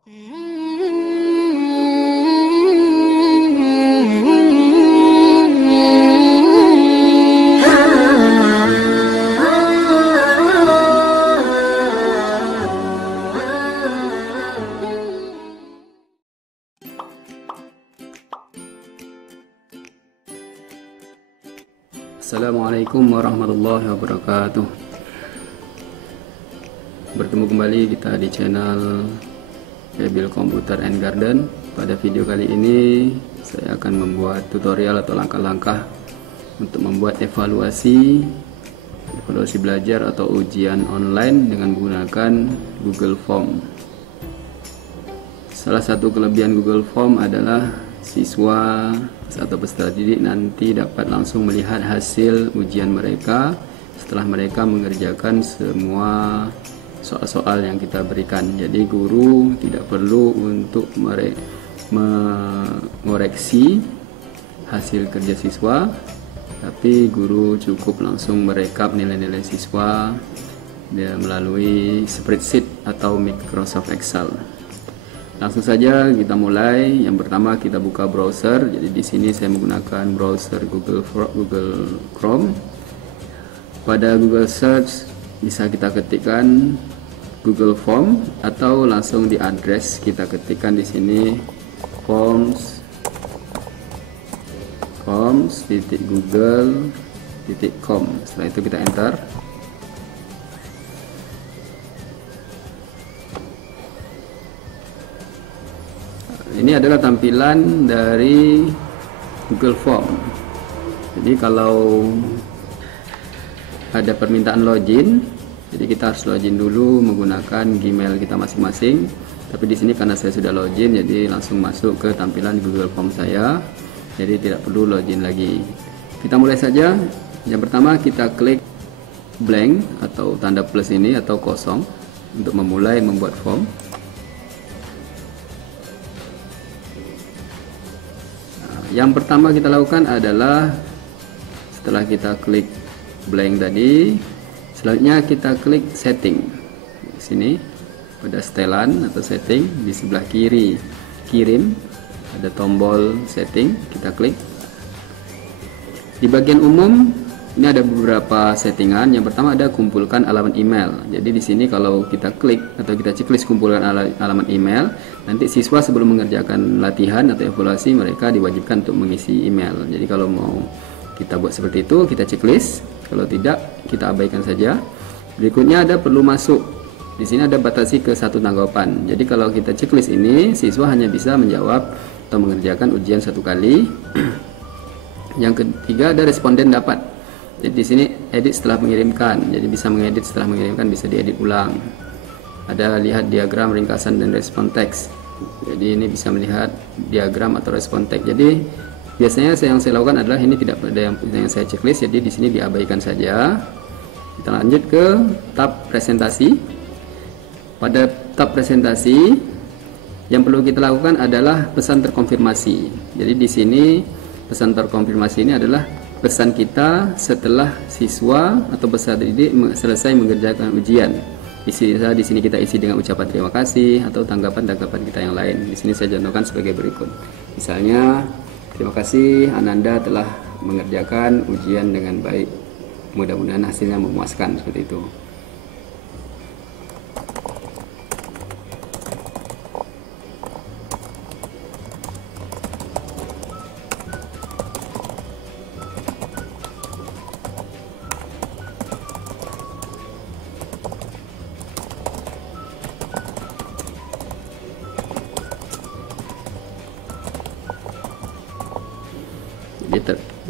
Assalamualaikum warahmatullahi wabarakatuh. Bertemu kembali kita di channel Febil Computer and Garden. Pada video kali ini saya akan membuat tutorial atau langkah-langkah untuk membuat evaluasi belajar atau ujian online dengan menggunakan Google Form. Salah satu kelebihan Google Form adalah siswa atau peserta didik nanti dapat langsung melihat hasil ujian mereka setelah mereka mengerjakan semua soal-soal yang kita berikan. Jadi guru tidak perlu untuk mengoreksi hasil kerja siswa, tapi guru cukup langsung merekap nilai-nilai siswa melalui spreadsheet atau Microsoft Excel. Langsung saja kita mulai. Yang pertama kita buka browser. Jadi di sini saya menggunakan browser Google Chrome. Pada Google Search bisa kita ketikkan Google Form atau langsung di address kita ketikkan di sini forms.google.com. Setelah itu kita enter. Ini adalah tampilan dari Google Form. Jadi kalau ada permintaan login, jadi kita harus login dulu menggunakan Gmail kita masing-masing. Tapi di sini karena saya sudah login, jadi langsung masuk ke tampilan Google Form saya. Jadi tidak perlu login lagi. Kita mulai saja. Yang pertama kita klik blank atau tanda plus ini atau kosong untuk memulai membuat form. Yang pertama kita lakukan adalah setelah kita klik blank tadi, selanjutnya kita klik setting. Di sini pada setelan atau setting di sebelah kiri kirim ada tombol setting, kita klik. Di bagian umum ini ada beberapa settingan. Yang pertama ada kumpulkan alamat email. Jadi di sini kalau kita klik atau kita checklist kumpulkan alamat email, nanti siswa sebelum mengerjakan latihan atau evaluasi mereka diwajibkan untuk mengisi email. Jadi kalau mau kita buat seperti itu, kita checklist. Kalau tidak, kita abaikan saja. Berikutnya ada perlu masuk. Di sini ada batasi ke 1 tanggapan. Jadi kalau kita checklist ini, siswa hanya bisa menjawab atau mengerjakan ujian 1 kali. Yang ketiga ada responden dapat. Jadi di sini edit setelah mengirimkan. Jadi bisa mengedit setelah mengirimkan, bisa diedit ulang. Ada lihat diagram ringkasan dan respon teks. Jadi ini bisa melihat diagram atau respon teks. Jadi biasanya yang saya lakukan adalah ini tidak ada yang saya checklist. Jadi di sini diabaikan saja. Kita lanjut ke tab presentasi. Pada tab presentasi yang perlu kita lakukan adalah pesan terkonfirmasi. Jadi di sini pesan terkonfirmasi ini adalah pesan kita setelah siswa atau peserta didik selesai mengerjakan ujian. Di sini kita isi dengan ucapan terima kasih atau tanggapan-tanggapan kita yang lain. Di sini saya contohkan sebagai berikut. Misalnya, terima kasih Ananda telah mengerjakan ujian dengan baik. Mudah-mudahan hasilnya memuaskan, seperti itu.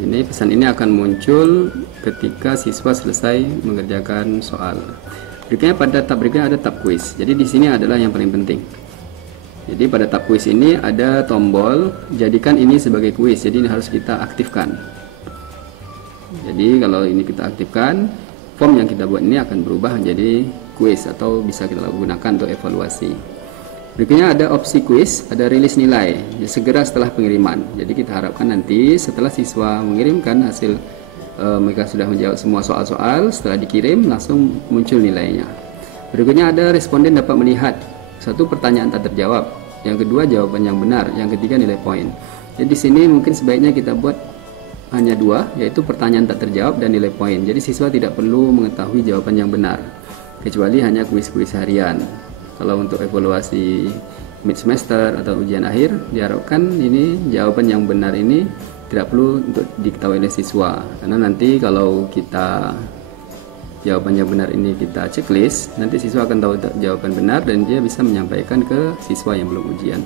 Ini pesan ini akan muncul ketika siswa selesai mengerjakan soal. Berikutnya pada tab berikutnya ada tab quiz. Jadi di sini adalah yang paling penting. Jadi pada tab quiz ini ada tombol jadikan ini sebagai quiz. Jadi ini harus kita aktifkan. Jadi kalau ini kita aktifkan, form yang kita buat ini akan berubah menjadi quiz atau bisa kita gunakan untuk evaluasi. Berikutnya ada opsi quiz, ada rilis nilai segera setelah pengiriman. Jadi kita harapkan nanti setelah siswa mengirimkan hasil mereka sudah menjawab semua soal-soal, setelah dikirim langsung muncul nilainya. Berikutnya ada responden dapat melihat Satu, pertanyaan tak terjawab. Yang kedua, jawaban yang benar. Yang ketiga, nilai poin. Jadi di sini mungkin sebaiknya kita buat hanya dua, yaitu pertanyaan tak terjawab dan nilai poin. Jadi siswa tidak perlu mengetahui jawaban yang benar, kecuali hanya kuis-kuis harian. Kalau untuk evaluasi mid semester atau ujian akhir, diharapkan ini jawaban yang benar ini tidak perlu untuk diketahui oleh siswa, karena nanti kalau kita jawaban yang benar ini kita checklist, nanti siswa akan tahu jawaban benar dan dia bisa menyampaikan ke siswa yang belum ujian.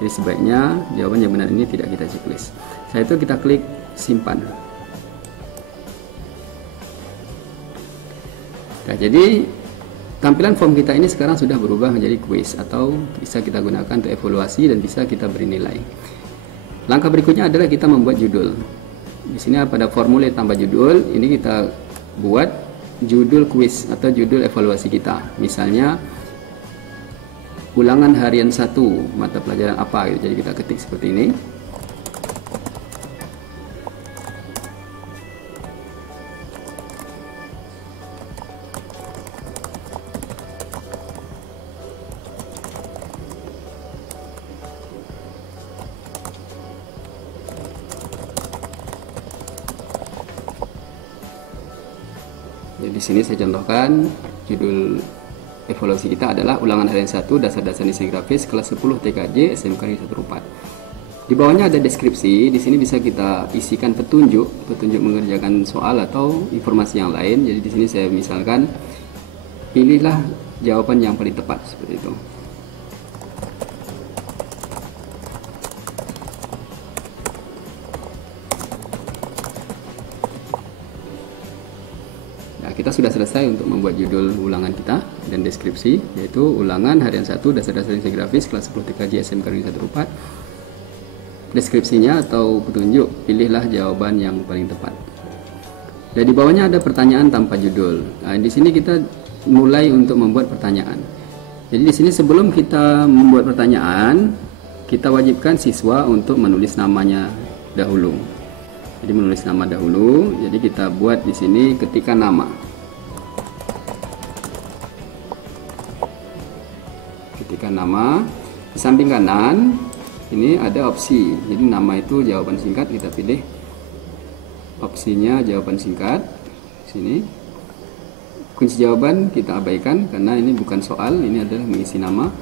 Jadi sebaiknya jawaban yang benar ini tidak kita checklist. Setelah itu kita klik simpan. Nah, jadi tampilan form kita ini sekarang sudah berubah menjadi quiz, atau bisa kita gunakan untuk evaluasi dan bisa kita beri nilai. Langkah berikutnya adalah kita membuat judul. Di sini pada formulir tambah judul, ini kita buat judul quiz atau judul evaluasi kita. Misalnya ulangan harian 1 mata pelajaran apa gitu. Jadi kita ketik seperti ini. Jadi di sini saya contohkan judul evaluasi kita adalah ulangan harian 1 dasar-dasar desain grafis kelas 10 TKJ SMK Negeri 1 4. Di bawahnya ada deskripsi. Di sini bisa kita isikan petunjuk mengerjakan soal atau informasi yang lain. Jadi di sini saya misalkan pilihlah jawaban yang paling tepat seperti itu. Kita sudah selesai untuk membuat judul ulangan kita dan deskripsi, yaitu ulangan harian 1 dasar-dasar desain grafis kelas 10 TKJ SMK Negeri 1 4. Deskripsinya atau petunjuk, pilihlah jawaban yang paling tepat. Dan di bawahnya ada pertanyaan tanpa judul. Nah, di sini kita mulai untuk membuat pertanyaan. Jadi di sini sebelum kita membuat pertanyaan, kita wajibkan siswa untuk menulis namanya dahulu. Jadi menulis nama dahulu. Jadi kita buat di sini ketikkan nama. Ketikkan nama. Di samping kanan ini ada opsi. Jadi nama itu jawaban singkat, kita pilih opsinya jawaban singkat. Sini. Kunci jawaban kita abaikan karena ini bukan soal, ini adalah mengisi nama.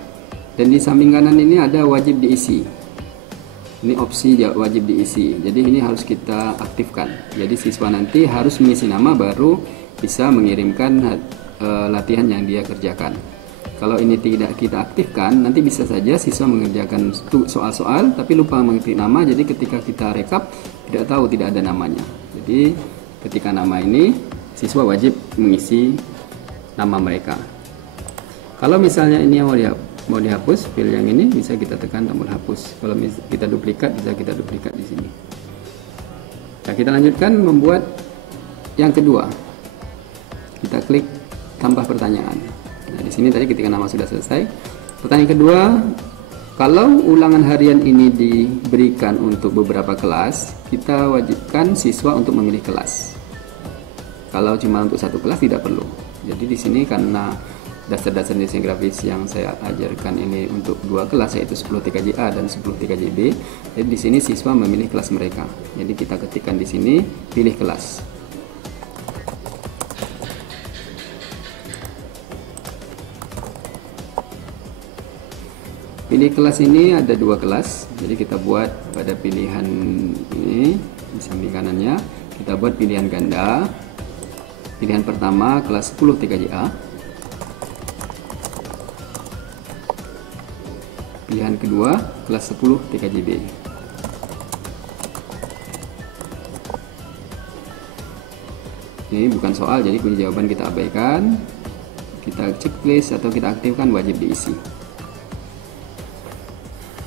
Dan di samping kanan ini ada wajib diisi. Ini opsi wajib diisi, jadi ini harus kita aktifkan. Jadi siswa nanti harus mengisi nama baru bisa mengirimkan latihan yang dia kerjakan. Kalau ini tidak kita aktifkan, nanti bisa saja siswa mengerjakan soal-soal tapi lupa mengetik nama. Jadi ketika kita rekap tidak ada namanya. Jadi ketika nama ini siswa wajib mengisi nama mereka. Kalau misalnya ini yang mau dihapus, file yang ini bisa kita tekan tombol hapus. Kalau kita duplikat, bisa kita duplikat di sini. Nah, kita lanjutkan membuat yang kedua. Kita klik tambah pertanyaan. Nah, di sini tadi ketika nama sudah selesai. Pertanyaan kedua, kalau ulangan harian ini diberikan untuk beberapa kelas, kita wajibkan siswa untuk memilih kelas. Kalau cuma untuk satu kelas tidak perlu. Jadi di sini karena dasar-dasar desain grafis yang saya ajarkan ini untuk dua kelas, yaitu 10 TKJ A dan 10 TKJ B. Jadi di sini siswa memilih kelas mereka. Jadi kita ketikkan di sini pilih kelas. Pilih kelas ini ada dua kelas. Jadi kita buat pada pilihan ini di samping kanannya kita buat pilihan ganda. Pilihan pertama kelas 10 TKJ A. Pilihan kedua kelas 10 TKJ B. Ini bukan soal, jadi kunci jawaban kita abaikan. Kita checklist atau kita aktifkan wajib diisi.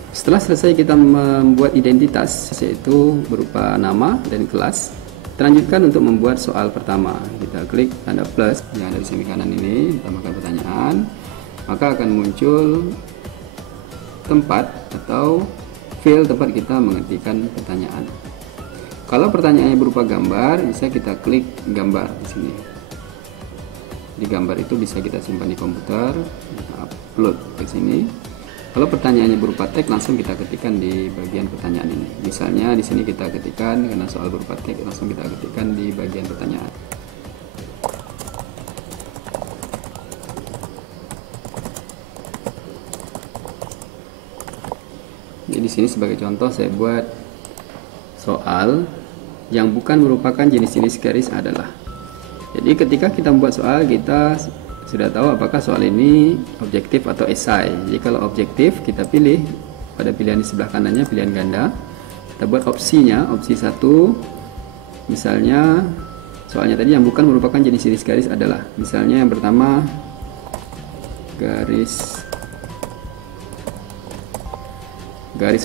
Setelah selesai kita membuat identitas, yaitu berupa nama dan kelas. Kita lanjutkan untuk membuat soal pertama. Kita klik tanda plus yang ada di samping kanan ini, tambahkan pertanyaan. Maka akan muncul tempat atau file tempat kita mengetikkan pertanyaan. Kalau pertanyaannya berupa gambar, bisa kita klik gambar di sini. Di gambar itu bisa kita simpan di komputer, kita upload ke sini. Kalau pertanyaannya berupa teks, langsung kita ketikkan di bagian pertanyaan ini. Misalnya di sini kita ketikkan, karena soal berupa teks, langsung kita ketikkan di bagian pertanyaan. Jadi di sini sebagai contoh saya buat soal yang bukan merupakan jenis-jenis garis adalah. Jadi ketika kita membuat soal, kita sudah tahu apakah soal ini objektif atau esai. Jadi kalau objektif, kita pilih pada pilihan di sebelah kanannya, pilihan ganda. Kita buat opsinya, opsi 1. Misalnya soalnya tadi yang bukan merupakan jenis-jenis garis adalah. Misalnya yang pertama garis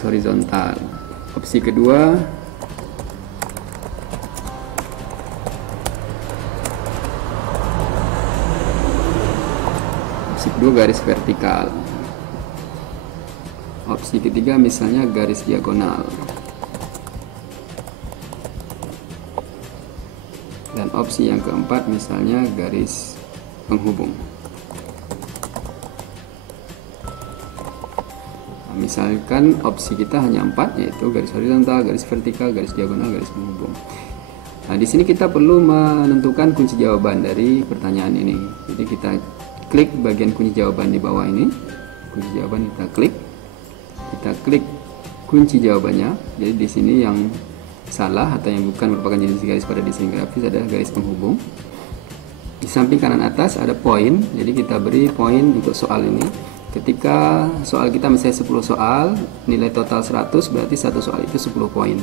horizontal. Opsi kedua garis vertikal. Opsi ketiga misalnya garis diagonal. Dan opsi yang keempat misalnya garis penghubung. Nah, misalkan opsi kita hanya 4, yaitu garis horizontal, garis vertikal, garis diagonal, garis penghubung. Nah, di sini kita perlu menentukan kunci jawaban dari pertanyaan ini. Jadi kita klik bagian kunci jawaban di bawah ini. Kunci jawaban kita klik kunci jawabannya. Jadi di sini yang salah atau yang bukan merupakan jenis garis pada desain grafis adalah garis penghubung. Di samping kanan atas ada poin. Jadi kita beri poin untuk soal ini. Ketika soal kita misalnya 10 soal, nilai total 100, berarti satu soal itu 10 poin.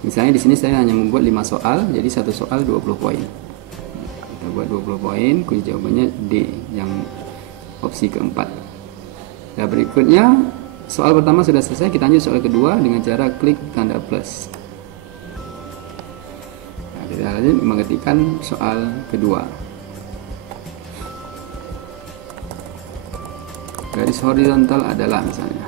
Misalnya di sini saya hanya membuat 5 soal, jadi satu soal 20 poin. Kita buat 20 poin, kunci jawabannya D, yang opsi keempat. Nah, berikutnya soal pertama sudah selesai, kita lanjut soal kedua dengan cara klik tanda plus. Nah, kita lanjut mengetikkan soal kedua. Garis horizontal adalah misalnya.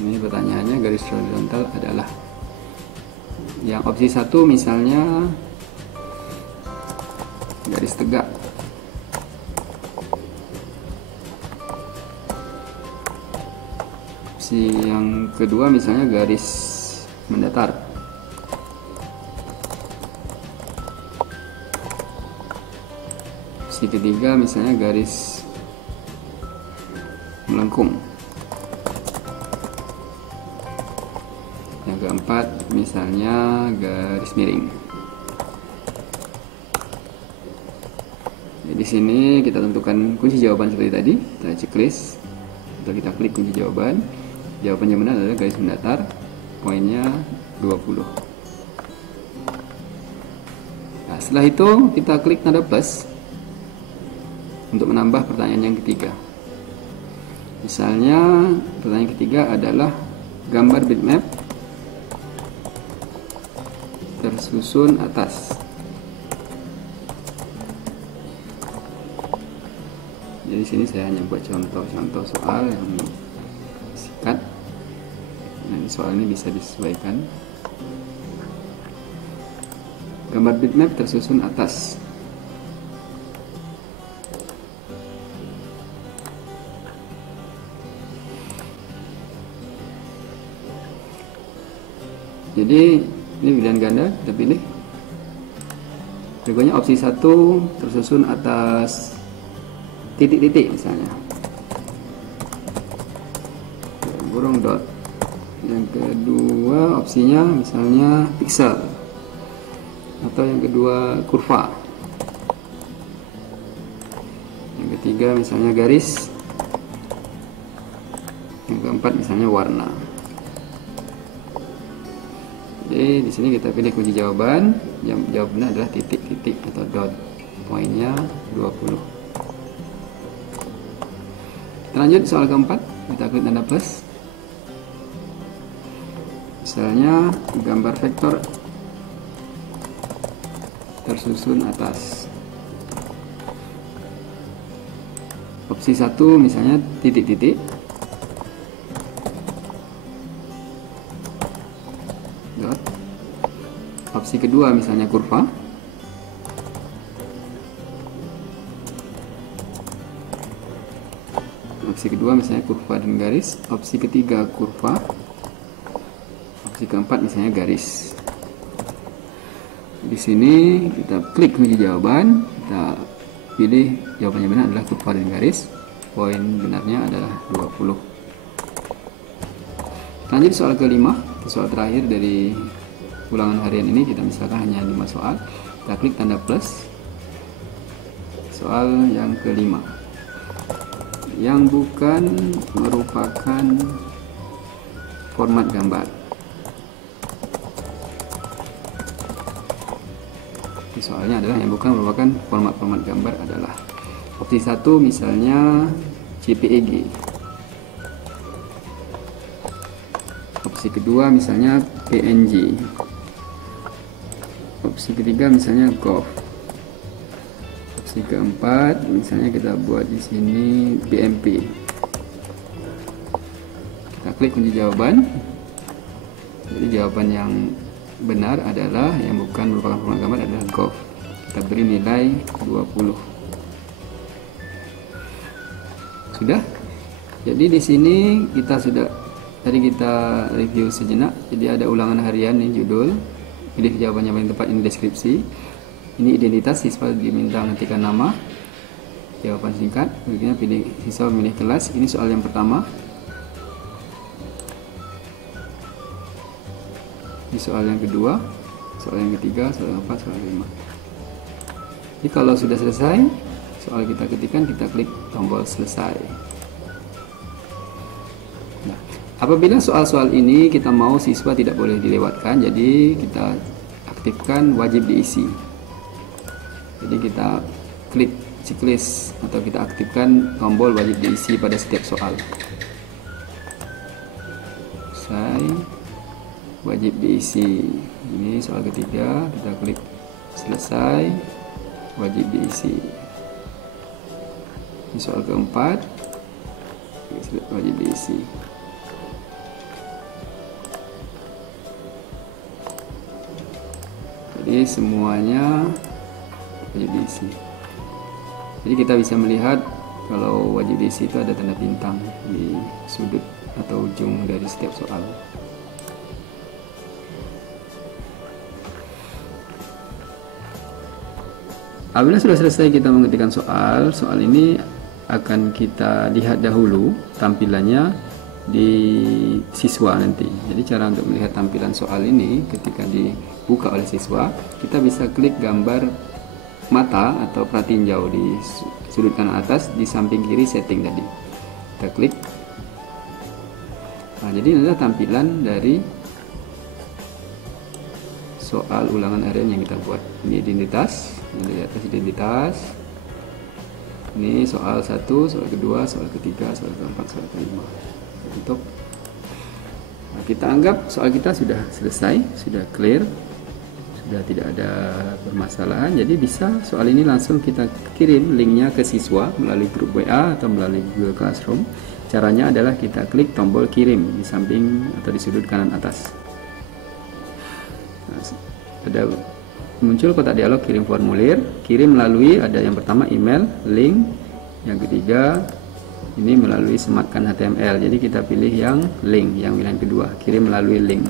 Ini pertanyaannya garis horizontal adalah. Yang opsi 1 misalnya garis tegak. Opsi yang kedua misalnya garis mendatar. Opsi ketiga misalnya garis melengkung. Yang keempat misalnya garis miring. Jadi di sini kita tentukan kunci jawaban seperti tadi, kita checklist atau kita klik kunci jawaban. Jawaban yang benar adalah garis mendatar, poinnya 20. Nah, setelah itu kita klik tanda plus untuk menambah pertanyaan yang ketiga. Misalnya pertanyaan ketiga adalah gambar bitmap tersusun atas. Jadi sini saya hanya buat contoh-contoh soal yang singkat. Nah, soal ini bisa disesuaikan. Gambar bitmap tersusun atas. Jadi ini pilihan ganda, kita pilih. Berikutnya opsi 1 tersusun atas titik-titik misalnya. Burung dot. Yang kedua opsinya misalnya pixel. Atau yang kedua kurva. Yang ketiga misalnya garis. Yang keempat misalnya warna. Jadi di sini kita pilih kunci jawaban. Yang jawabannya adalah titik-titik atau dot. Poinnya 20. Kita lanjut soal keempat. Kita klik tanda plus. Misalnya gambar vektor tersusun atas. Opsi 1 misalnya titik-titik. Opsi kedua misalnya kurva. Opsi kedua misalnya kurva dan garis. Opsi ketiga kurva. Opsi keempat misalnya garis. Di sini kita klik kunci jawaban, kita pilih jawabannya benar adalah kurva dan garis. Poin benarnya adalah 20. Lanjut soal kelima, soal terakhir dari ulangan harian ini. Kita misalkan hanya 5 soal. Kita klik tanda plus. Soal yang kelima, yang bukan merupakan format gambar. Soalnya adalah yang bukan merupakan format gambar adalah opsi 1 misalnya JPEG, opsi kedua misalnya PNG, opsi ketiga misalnya GOF, opsi keempat misalnya kita buat di sini BMP. Kita klik kunci jawaban. Jadi jawaban yang benar adalah yang bukan merupakan format gambar adalah GOF. Kita beri nilai 20. Sudah. Jadi di sini kita sudah tadi kita review sejenak. Jadi ada ulangan harian nih, judul, pilih jawabannya paling tepat, ini deskripsi, ini identitas, siswa diminta mengetikkan nama, jawaban singkat, berikutnya pilih siswa memilih kelas. Ini soal yang pertama. Ini soal yang kedua, soal yang ketiga, soal yang keempat, soal yang kelima. Jadi kalau sudah selesai soal kita ketikkan, kita klik tombol selesai. Nah, apabila soal-soal ini kita mau siswa tidak boleh dilewatkan, jadi kita aktifkan wajib diisi. Jadi kita klik checklist atau kita aktifkan tombol wajib diisi pada setiap soal. Selesai. Wajib diisi. Ini soal ketiga, kita klik selesai, wajib diisi. Ini soal keempat, wajib diisi. Jadi semuanya wajib diisi. Jadi kita bisa melihat kalau wajib diisi itu ada tanda bintang di sudut atau ujung dari setiap soal. Apabila sudah selesai kita mengetikkan soal ini akan kita lihat dahulu tampilannya di siswa nanti. Jadi cara untuk melihat tampilan soal ini ketika dibuka oleh siswa, kita bisa klik gambar mata atau pratinjau di sudut kanan atas di samping kiri setting tadi. Kita klik. Nah, jadi ini adalah tampilan dari soal ulangan harian yang kita buat. Ini identitas. Di atas identitas, ini soal 1, soal kedua, soal ketiga, soal keempat, soal kelima. Tutup. Nah, kita anggap soal kita sudah selesai, sudah clear, sudah tidak ada permasalahan. Jadi bisa soal ini langsung kita kirim linknya ke siswa melalui grup WA atau melalui Google Classroom. Caranya adalah kita klik tombol kirim di samping atau di sudut kanan atas. Nah, ada muncul kotak dialog kirim formulir, kirim melalui, ada yang pertama email, link, yang ketiga ini melalui sematkan HTML. Jadi kita pilih yang link, yang pilihan kedua, kirim melalui link.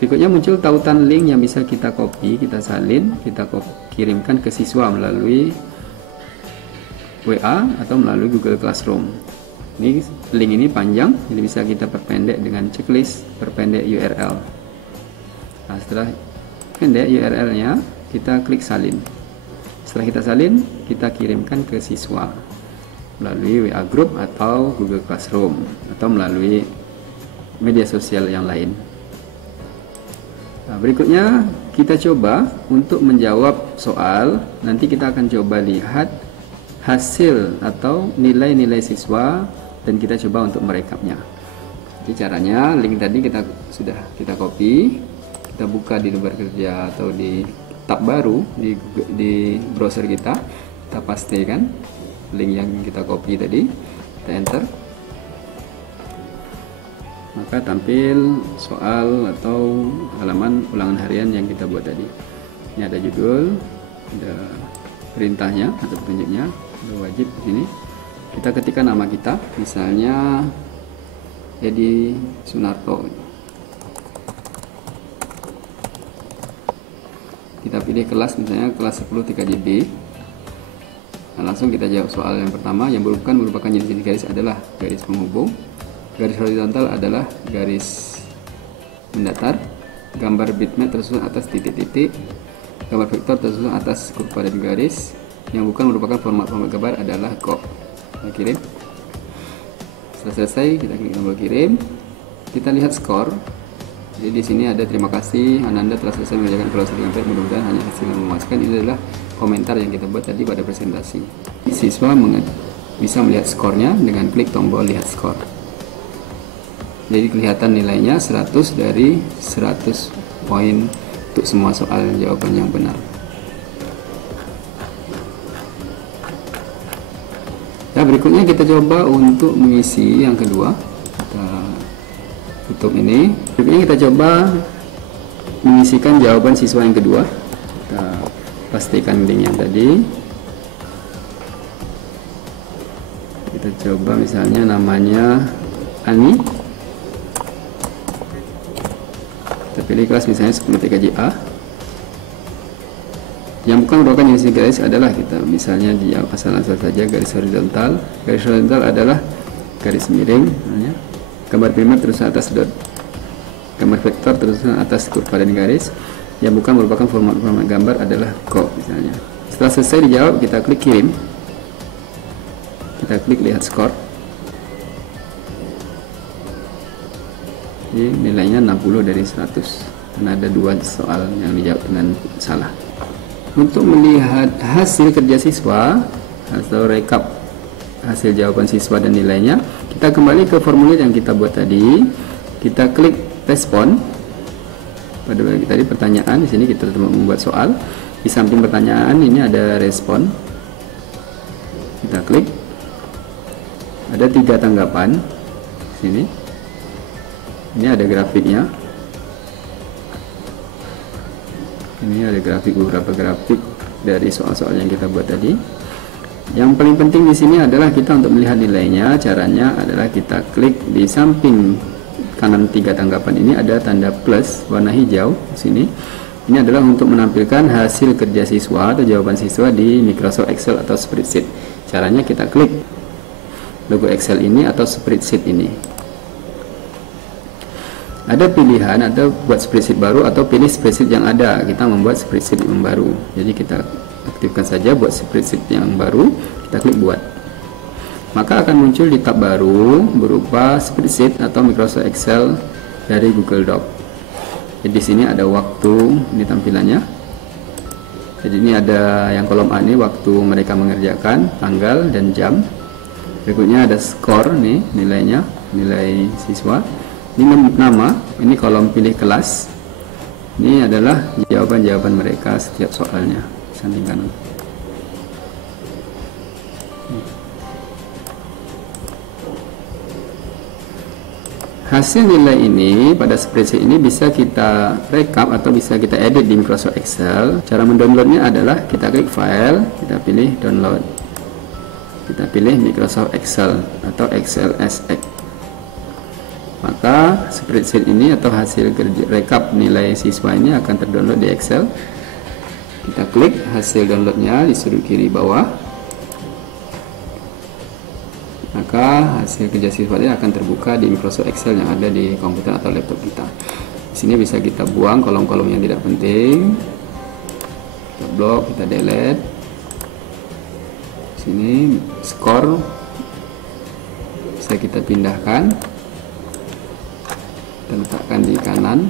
Berikutnya muncul tautan link yang bisa kita copy, kita salin, kita kirimkan ke siswa melalui WA atau melalui Google Classroom. Ini link ini panjang, jadi bisa kita perpendek dengan checklist, perpendek URL. Nah, setelah pendek URL-nya, kita klik salin. Setelah kita salin, kita kirimkan ke siswa melalui WA Group atau Google Classroom atau melalui media sosial yang lain. Nah, berikutnya kita coba untuk menjawab soal. Nanti kita akan coba lihat hasil atau nilai-nilai siswa dan kita coba untuk merekapnya. Jadi caranya link tadi sudah kita copy. Kita buka di lembar kerja atau di tab baru di browser kita pastikan link yang kita copy tadi, kita enter, maka tampil soal atau halaman halaman ulangan harian yang kita buat tadi. Ini ada judul, ada perintahnya atau petunjuknya, ada wajib di sini. Kita ketikkan nama kita, misalnya Edi Sunarto. Kita pilih kelas, misalnya kelas 10 TKJB. Nah, langsung kita jawab soal yang pertama. Yang merupakan jenis garis adalah garis penghubung, garis horizontal adalah garis mendatar, gambar bitmap tersusun atas titik-titik, gambar vektor tersusun atas kurva dan garis. Yang bukan merupakan format gambar adalah kok. Kita kirim. Setelah selesai, kita klik tombol kirim. Kita lihat skor. Jadi di sini ada terima kasih Ananda telah selesai mengerjakan evaluasi dengan baik. Mudah-mudahan hanya hasil yang memuaskan. Ini adalah komentar yang kita buat tadi pada presentasi. Siswa bisa melihat skornya dengan klik tombol lihat skor. Jadi kelihatan nilainya 100 dari 100 poin untuk semua soal jawaban yang benar. Nah, berikutnya kita coba untuk mengisi yang kedua. Kita tutup ini. Berikutnya kita coba mengisikan jawaban siswa yang kedua. Kita pastikan link yang tadi. Kita coba misalnya namanya Ani. Kita pilih kelas misalnya 10 TKJA. Yang bukan merupakan jenis garis adalah kita misalnya dijawab asal-asal saja garis horizontal. Garis horizontal adalah garis miring, misalnya. Gambar primer terus atas dot, gambar vektor terus atas kurva dan garis. Yang bukan merupakan format gambar adalah kok, misalnya. Setelah selesai dijawab, kita klik kirim. Kita klik lihat skor. Jadi nilainya 60 dari 100 karena ada 2 soal yang dijawab dengan salah. Untuk melihat hasil kerja siswa atau rekap hasil jawaban siswa dan nilainya, kita kembali ke formulir yang kita buat tadi. Kita klik respon. Pada bagian tadi pertanyaan, di sini kita membuat soal. Di samping pertanyaan ini ada respon. Kita klik. Ada 3 tanggapan. Di sini. Ini ada grafiknya. Ini ada grafik, beberapa grafik dari soal-soal yang kita buat tadi. Yang paling penting di sini adalah kita untuk melihat nilainya. Caranya adalah kita klik di samping kanan 3 tanggapan ini ada tanda plus warna hijau di sini. Ini adalah untuk menampilkan hasil kerja siswa atau jawaban siswa di Microsoft Excel atau spreadsheet. Caranya kita klik logo Excel ini atau spreadsheet ini. Ada pilihan atau buat spreadsheet baru atau pilih spreadsheet yang ada. Kita membuat spreadsheet yang baru. Jadi kita aktifkan saja buat spreadsheet yang baru. Kita klik buat. Maka akan muncul di tab baru berupa spreadsheet atau Microsoft Excel dari Google Doc. Jadi di sini ada waktu, ini tampilannya. Jadi ini ada yang kolom A ini waktu mereka mengerjakan, tanggal dan jam. Berikutnya ada skor nih nilainya, nilai siswa. Ini nama, ini kolom pilih kelas. Ini adalah jawaban-jawaban mereka setiap soalnya. Samping kanan. Hasil nilai ini pada spreadsheet ini bisa kita rekap atau bisa kita edit di Microsoft Excel. Cara mendownloadnya adalah kita klik file, kita pilih download. Kita pilih Microsoft Excel atau XLSX. Maka spreadsheet ini atau hasil kerja rekap nilai siswa ini akan terdownload di Excel. Kita klik hasil downloadnya di sudut kiri bawah. Maka hasil kerja siswa ini akan terbuka di Microsoft Excel yang ada di komputer atau laptop kita. Di sini bisa kita buang kolom-kolom yang tidak penting. Kita blok, kita delete. Di sini skor bisa kita pindahkan. Letakkan di kanan.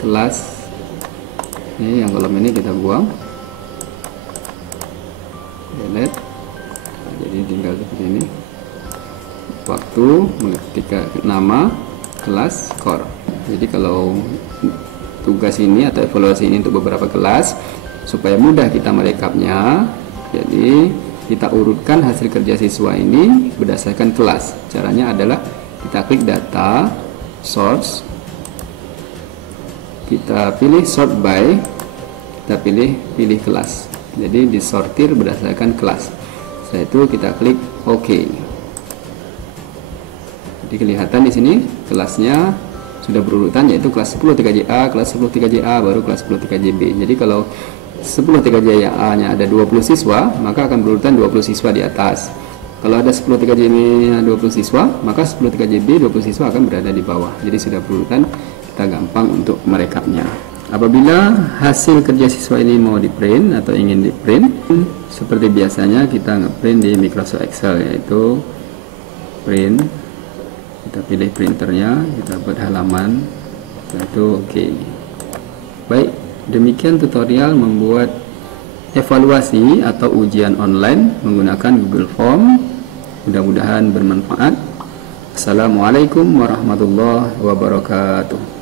Kelas ini yang kolom ini kita buang, delete. Nah, jadi tinggal seperti ini. Waktu, ketika nama, kelas, skor. Jadi kalau tugas ini atau evaluasi ini untuk beberapa kelas, supaya mudah kita merekapnya, jadi kita urutkan hasil kerja siswa ini berdasarkan kelas. Caranya adalah kita klik data, source, kita pilih sort by, kita pilih kelas. Jadi disortir berdasarkan kelas. Setelah itu kita klik OK. Jadi kelihatan di sini kelasnya sudah berurutan, yaitu kelas 10 3JA, kelas 10 3JA, baru kelas 10 3JB. Jadi kalau 10 3JA nya ada 20 siswa, maka akan berurutan 20 siswa di atas. Kalau ada 10 3JB nya 20 siswa, maka 10 3JB 20 siswa akan berada di bawah. Jadi sudah berurutan, kita gampang untuk merekapnya. Apabila hasil kerja siswa ini mau di print atau ingin di print, seperti biasanya kita ngeprint di Microsoft Excel, yaitu print. Kita pilih printernya, kita buat halaman, setelah itu OK. Baik, demikian tutorial membuat evaluasi atau ujian online menggunakan Google Form. Mudah-mudahan bermanfaat. Assalamualaikum warahmatullahi wabarakatuh.